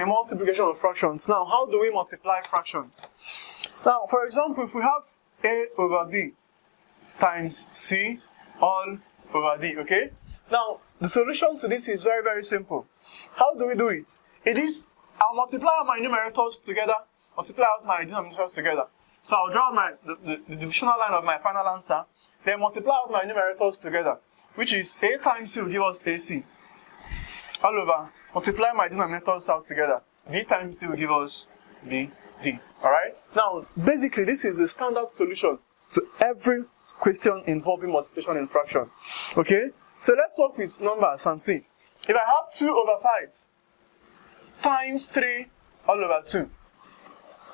Okay, multiplication of fractions. Now, how do we multiply fractions? Now, for example, if we have A over B times C all over D, okay? Now, the solution to this is very, very simple. How do we do it? It is, I'll multiply out my numerators together, multiply out my denominators together. So I'll draw the divisional line of my final answer, then multiply out my numerators together, which is A times C will give us AC. All over, multiply my denominators out together. B times D will give us BD. Alright? Now, basically, this is the standard solution to every question involving multiplication in fraction. Okay? So let's work with numbers and see. If I have 2 over 5 times 3 all over 2.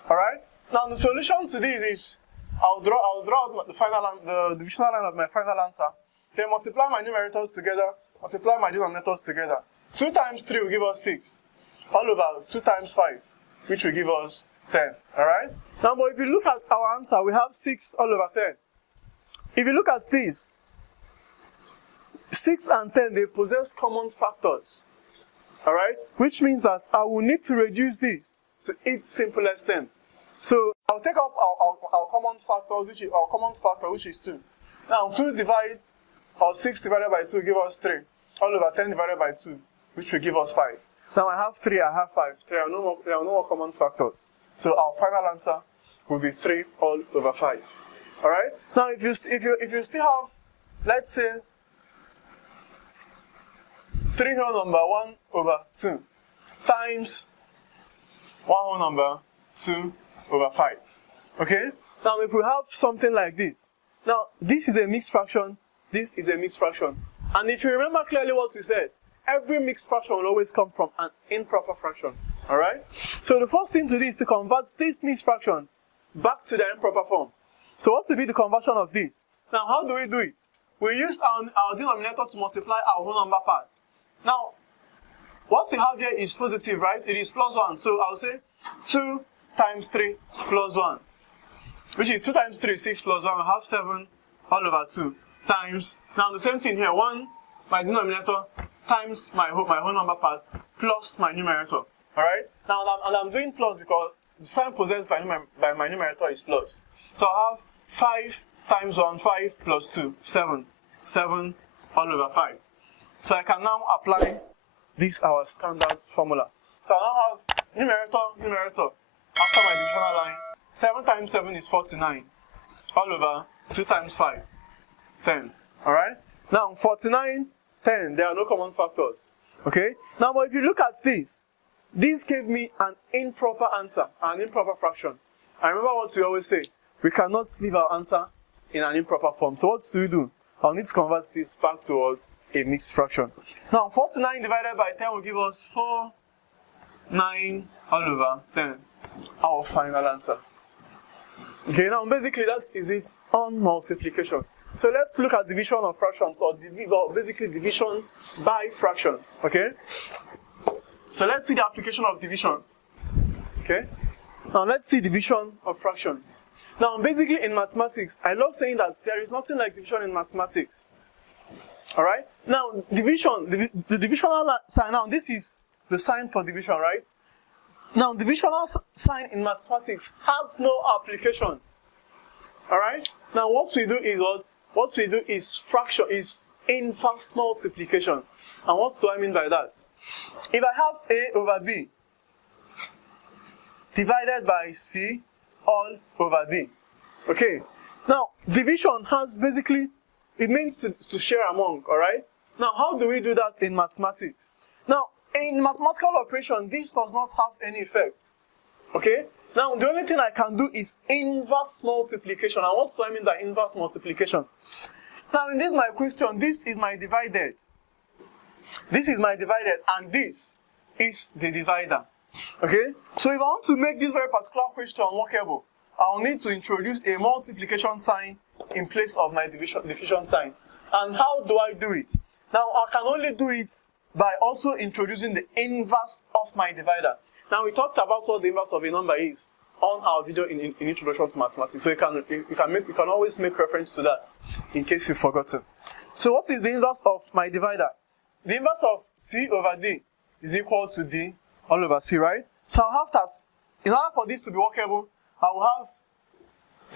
Alright? Now, the solution to this is I'll draw out the divisional line of my final answer, then multiply my numerators together, multiply my denominators together. 2 times 3 will give us 6, all over 2 times 5, which will give us 10, alright? Now, but if you look at our answer, we have 6 all over 10. If you look at this, 6 and 10, they possess common factors, alright? Which means that I will need to reduce this to its simplest term. So, I'll take up our common factors, which is 2. Now, 6 divided by 2 give us 3, all over 10 divided by 2. Which will give us 5. Now I have 3, I have 5. There are no more common factors. So our final answer will be 3 all over 5. Alright? Now if you still have, let's say, 3 whole number 1 over 2 times 1 whole number 2 over 5. Okay? Now if we have something like this, now this is a mixed fraction, this is a mixed fraction. And if you remember clearly what we said, every mixed fraction will always come from an improper fraction, alright? So the first thing to do is to convert these mixed fractions back to their improper form. So what will be the conversion of this? Now, how do we do it? We use our denominator to multiply our whole number part. Now, what we have here is positive, right? It is plus 1. So I'll say 2 times 3 plus 1, which is 2 times 3 is 6 plus 1. I have 7 all over 2 times, now the same thing here, 1, my denominator, times my whole number part plus my numerator. Alright? Now I'm doing plus because the sign possessed by my numerator is plus. So I have 5 times 1, 5 plus 2, 7. 7 all over 5. So I can now apply this our standard formula. So I now have numerator after my divisional line. 7 times 7 is 49. All over 2 times 5, 10. Alright? Now 49, 10, there are no common factors. Okay? Now, but if you look at this gave me an improper answer, an improper fraction. And remember what we always say, we cannot leave our answer in an improper form. So what do we do? I'll need to convert this back towards a mixed fraction. Now, 49 divided by 10 will give us 4, 9 all over 10. Our final answer. Okay, now basically that is it on multiplication. So let's look at division of fractions, or basically division by fractions, okay? So let's see the application of division, okay? Now let's see division of fractions. Now basically in mathematics, I love saying that there is nothing like division in mathematics, alright? Now division, the divisional sign, now this is the sign for division, right? Now divisional sign in mathematics has no application, alright? Now what we do is what we do is fraction, is inverse multiplication. And what do I mean by that? If I have A over B divided by C all over D. Okay. Now division has basically, it means to share among, alright? Now how do we do that in mathematics? Now in mathematical operation, this does not have any effect. Okay? Now, the only thing I can do is inverse multiplication. And what do I mean by inverse multiplication? Now, in this my question, this is my divided. This is my divided, and this is the divider. Okay? So if I want to make this very particular question workable, I'll need to introduce a multiplication sign in place of my division sign. And how do I do it? Now, I can only do it by also introducing the inverse of my divider. Now, we talked about what the inverse of a number is on our video in Introduction to Mathematics. So you can always make reference to that in case you've forgotten. So what is the inverse of my divider? The inverse of C over D is equal to D all over c, right? So I'll have that. In order for this to be workable, I will have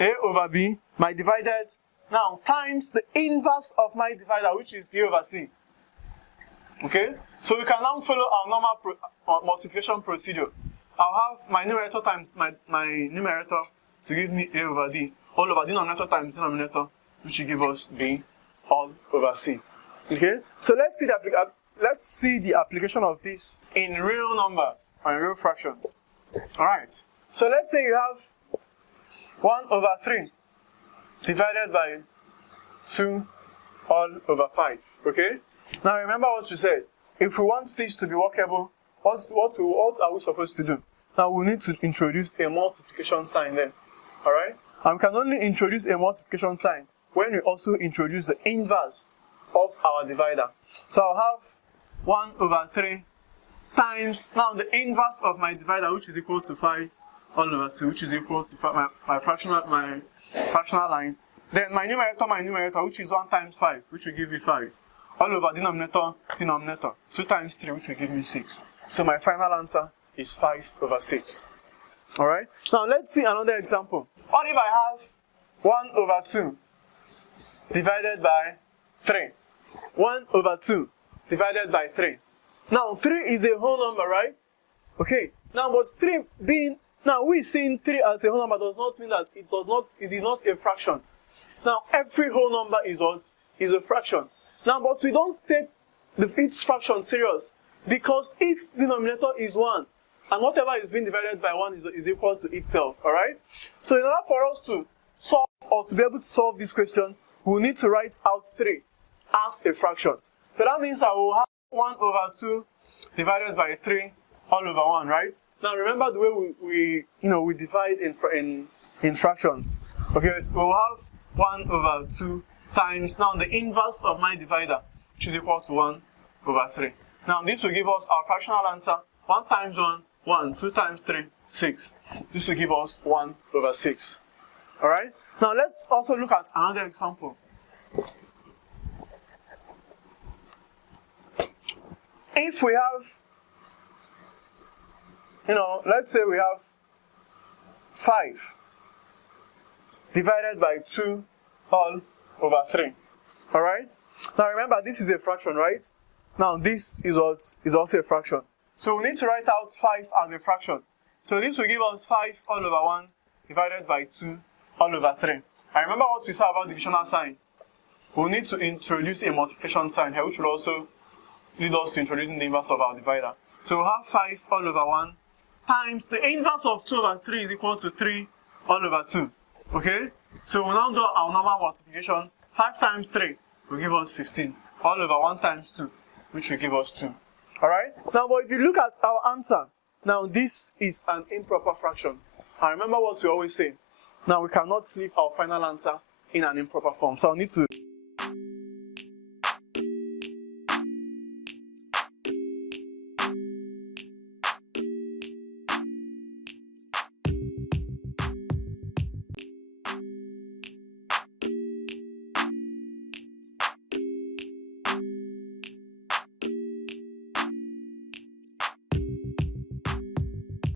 a over b, my divided, now times the inverse of my divider, which is b over c. Okay? So we can now follow our normal multiplication procedure. I'll have my numerator times my numerator to give me a over d, all over denominator times denominator, which will give us b all over c. Okay? So let's see the application of this in real numbers or in real fractions. Alright. So let's say you have 1 over 3 divided by 2 all over 5. Okay? Now remember what we said. If we want this to be workable, what are we supposed to do? Now we need to introduce a multiplication sign there. Alright? And we can only introduce a multiplication sign when we also introduce the inverse of our divider. So I'll have 1 over 3 times, now the inverse of my divider, which is equal to 5 all over 2, which is equal to 5, my fractional line. Then my numerator, which is 1 times 5, which will give me 5. All over denominator, 2 times 3, which will give me 6. So my final answer is 5 over 6. Alright? Now let's see another example. What if I have 1 over 2 divided by 3? 1 over 2 divided by 3. Now 3 is a whole number, right? Okay. Now but 3 being, now we seeing 3 as a whole number does not mean that it is not a fraction. Now every whole number is what? Is a fraction. Now but we don't take its fraction serious because its denominator is 1. And whatever is being divided by 1 is equal to itself, alright? So in order for us to solve or to be able to solve this question, we'll need to write out 3 as a fraction. So that means I will have 1 over 2 divided by 3 all over 1, right? Now remember the way we divide in fractions. Okay, we'll have 1 over 2 times, now the inverse of my divider, which is equal to 1 over 3. Now this will give us our fractional answer. 1 times 1, 1, 2 times 3, 6. This will give us 1 over 6. Alright? Now let's also look at another example. If we have, let's say we have 5 divided by 2 all over 3. Alright? Now remember, this is a fraction, right? Now this is what is also a fraction. So we need to write out 5 as a fraction. So this will give us 5 all over 1 divided by 2 all over 3. And remember what we said about divisional sign. We'll need to introduce a multiplication sign here, which will also lead us to introducing the inverse of our divider. So we'll have 5 all over 1 times the inverse of 2 over 3 is equal to 3 all over 2. Okay? So we'll now do our normal multiplication. 5 times 3 will give us 15 all over 1 times 2, which will give us 2. Alright? Now, but if you look at our answer, now this is an improper fraction. And remember what we always say. Now, we cannot leave our final answer in an improper form. So I'll need to